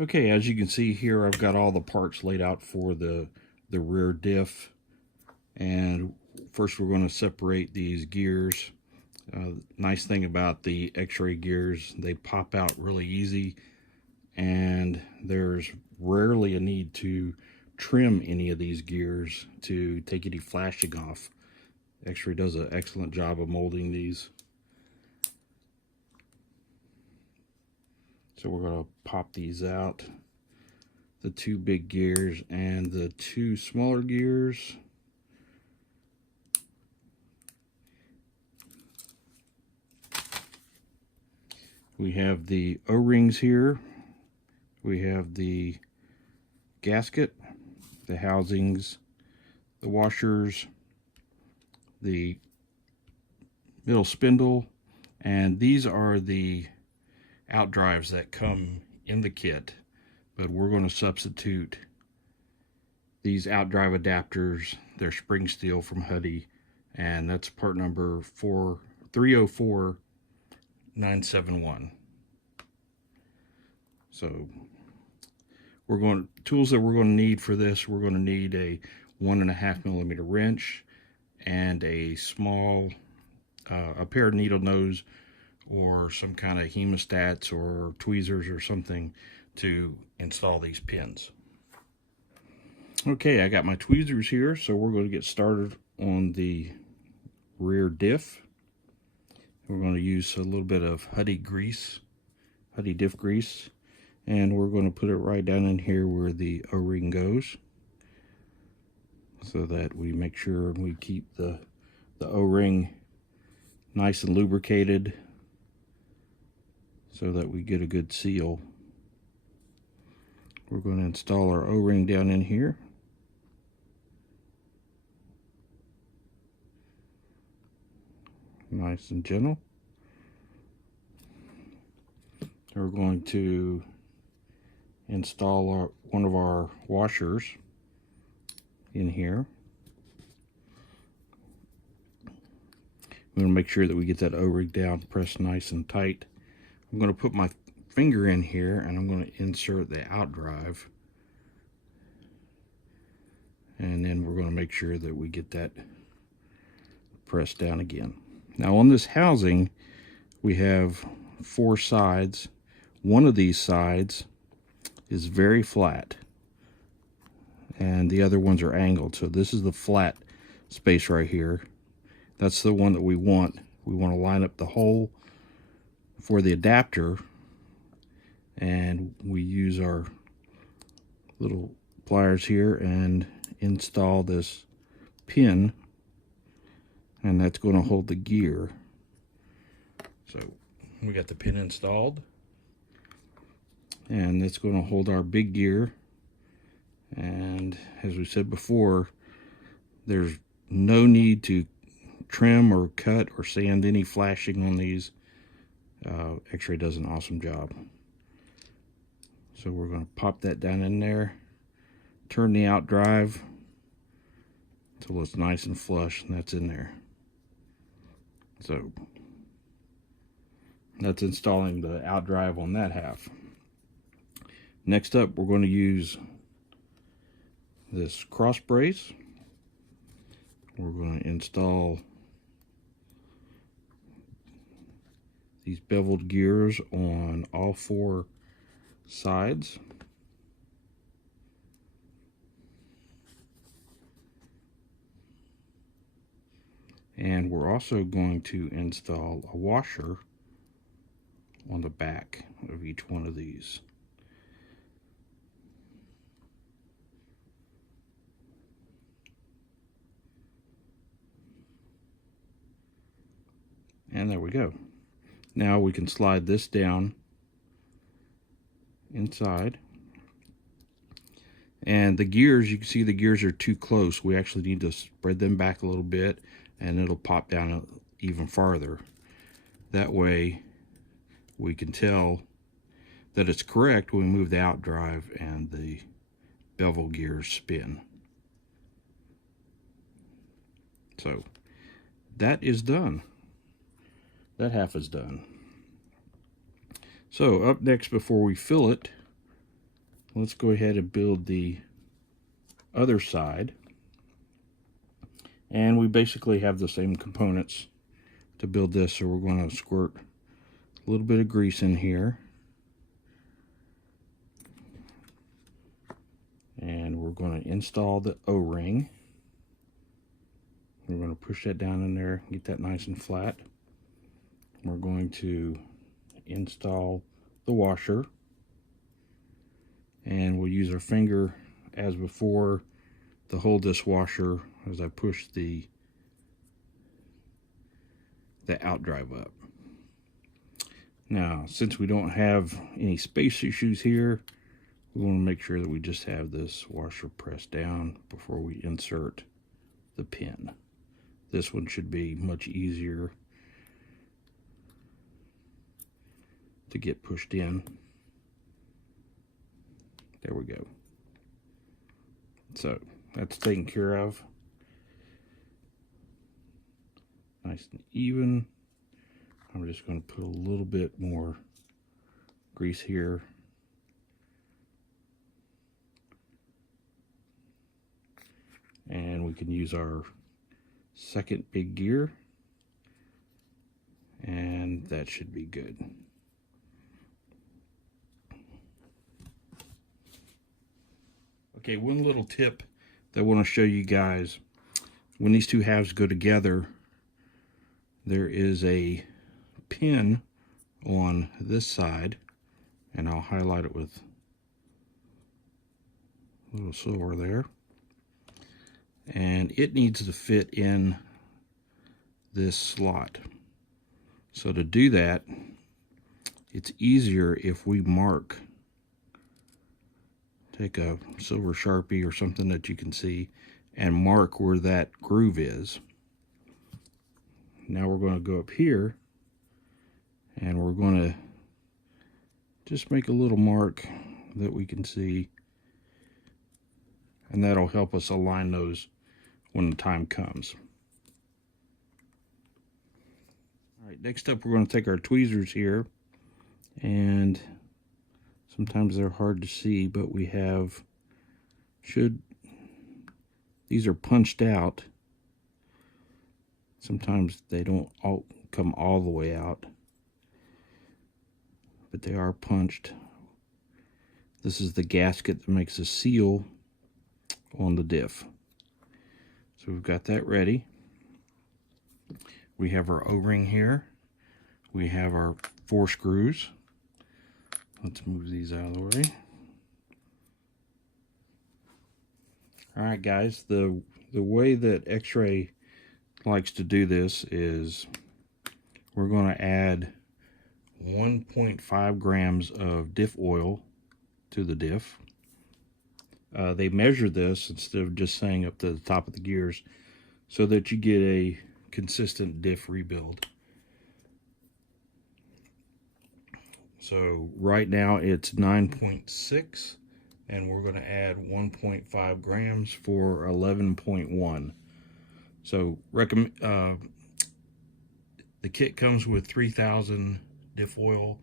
Okay, as you can see here, I've got all the parts laid out for the rear diff. And first we're going to separate these gears. Nice thing about the X-ray gears, they pop out really easy, and there's rarely a need to trim any of these gears to take any flashing off. X-ray does an excellent job of molding these. So we're going to pop these out, the two big gears and the two smaller gears. We have the O-rings here. We have the gasket, the housings, the washers, the middle spindle, and these are the out drives that come in the kit, but we're going to substitute these out drive adapters. They're spring steel from Huddy, and that's part number 304971. So tools that we're going to need for this, we're going to need a 1.5 millimeter wrench and a small a pair of needle nose or some kind of hemostats or tweezers or something to install these pins. Okay, I got my tweezers here, so we're going to get started on the rear diff. We're going to use a little bit of Huddy grease, Huddy diff grease, and we're going to put it right down in here where the O-ring goes, so that we make sure we keep the O-ring nice and lubricated, so that we get a good seal. We're going to install our O-ring down in here. Nice and gentle. We're going to install one of our washers in here. We're going to make sure that we get that O-ring down pressed nice and tight. I'm going to put my finger in here and I'm going to insert the out drive, and then we're going to make sure that we get that pressed down again. Now on this housing we have 4 sides. One of these sides is very flat and the other ones are angled, so this is the flat space right here. That's the one that we want. We want to line up the hole for the adapter, and we use our little pliers here and install this pin, and that's going to hold the gear. So we got the pin installed, and it's going to hold our big gear. And as we said before, there's no need to trim or cut or sand any flashing on these. X-ray does an awesome job. So we're going to pop that down in there, turn the out drive until it's nice and flush, and that's in there. So that's installing the out drive on that half. Next up, we're going to use this cross brace. We're going to install these beveled gears on all 4 sides. And we're also going to install a washer on the back of each one of these. And there we go. Now we can slide this down inside. And the gears, you can see the gears are too close. We actually need to spread them back a little bit, and it'll pop down even farther. That way we can tell that it's correct when we move the out drive and the bevel gears spin. So that is done. That half is done. So up next, before we fill it, let's go ahead and build the other side. And we basically have the same components to build this, so we're going to squirt a little bit of grease in here. And we're going to install the O-ring. We're going to push that down in there, get that nice and flat. We're going to install the washer. And we'll use our finger, as before, to hold this washer as I push the outdrive up. Now, since we don't have any space issues here, we want to make sure that we just have this washer pressed down before we insert the pin. This one should be much easier to get pushed in. There we go. So that's taken care of. Nice and even. I'm just going to put a little bit more grease here. And we can use our second big gear. And that should be good. Okay, one little tip that I want to show you guys. When these two halves go together, there is a pin on this side, and I'll highlight it with a little silver there. And it needs to fit in this slot. So to do that, it's easier if we mark. Take a silver Sharpie or something that you can see and mark where that groove is. Now we're going to go up here and we're going to just make a little mark that we can see, and that'll help us align those when the time comes. All right, next up we're going to take our tweezers here, and sometimes they're hard to see, but we have, these are punched out. Sometimes they don't all come all the way out, but they are punched. This is the gasket that makes a seal on the diff. So we've got that ready. We have our O-ring here. We have our 4 screws. Let's move these out of the way. All right, guys, the way that X-Ray likes to do this is we're going to add 1.5 grams of diff oil to the diff. They measure this instead of just saying up to the top of the gears so that you get a consistent diff rebuild. So right now it's 9.6, and we're going to add 1.5 grams for 11.1. So the kit comes with 3,000 diff oil.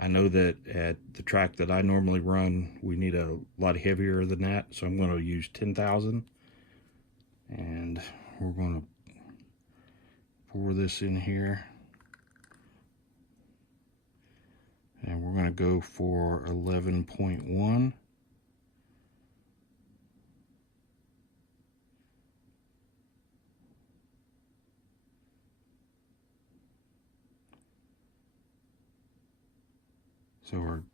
I know that at the track that I normally run, we need a lot heavier than that, so I'm going to use 10,000. And we're going to pour this in here. And we're going to go for 11.1. So our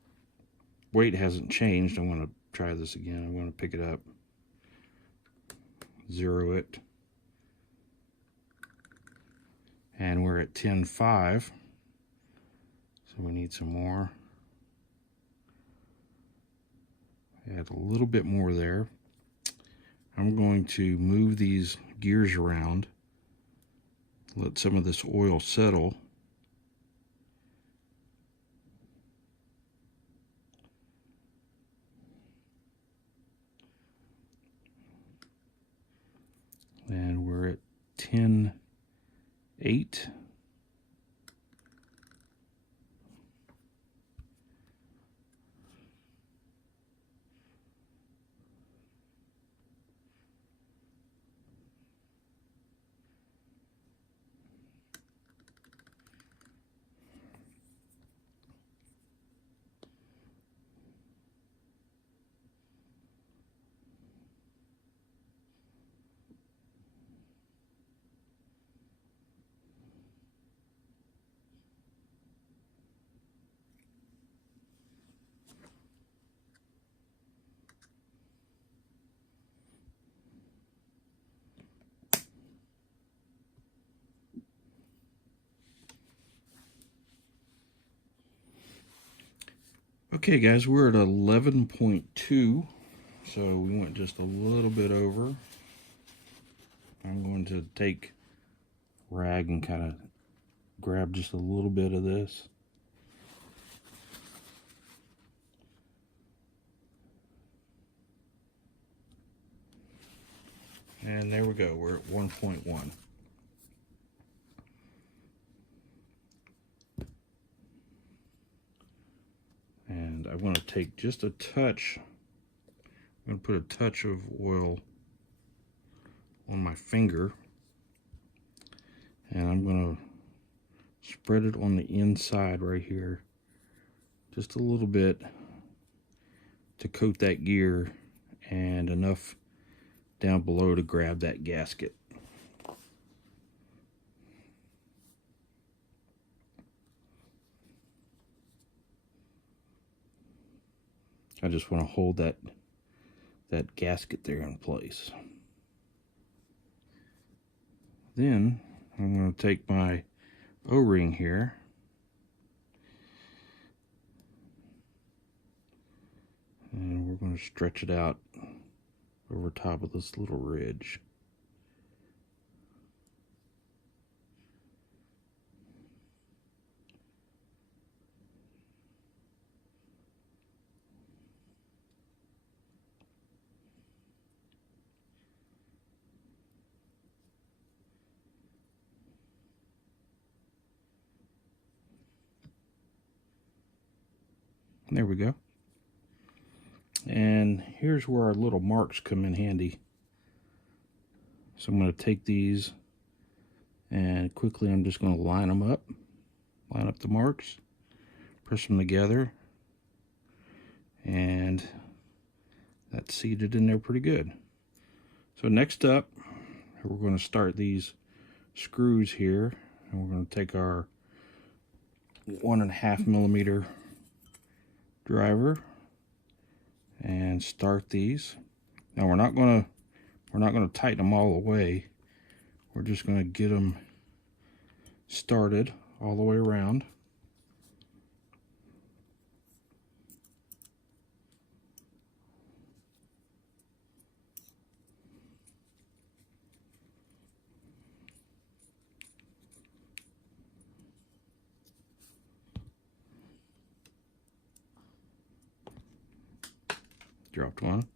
weight hasn't changed. I'm going to try this again. I'm going to pick it up, zero it, and we're at 10.5. So we need some more. Add a little bit more there. I'm going to move these gears around, let some of this oil settle. And we're at 10.8. Okay guys, we're at 11.2, so we went just a little bit over. I'm going to take rag and kind of grab just a little bit of this. And there we go, we're at 1.1. And I want to take just a touch, I'm going to put a touch of oil on my finger, and I'm going to spread it on the inside right here, just a little bit to coat that gear, and enough down below to grab that gasket. I just want to hold that gasket there in place. Then I'm going to take my O-ring here and we're going to stretch it out over top of this little ridge. There we go. And here's where our little marks come in handy. So I'm going to take these and quickly I'm just going to line up the marks, press them together, and that's seated in there pretty good. So next up, we're going to start these screws here, and we're going to take our 1.5 millimeter driver and start these. Now we're not going to tighten them all the way. We're just going to get them started all the way around. Dropped one.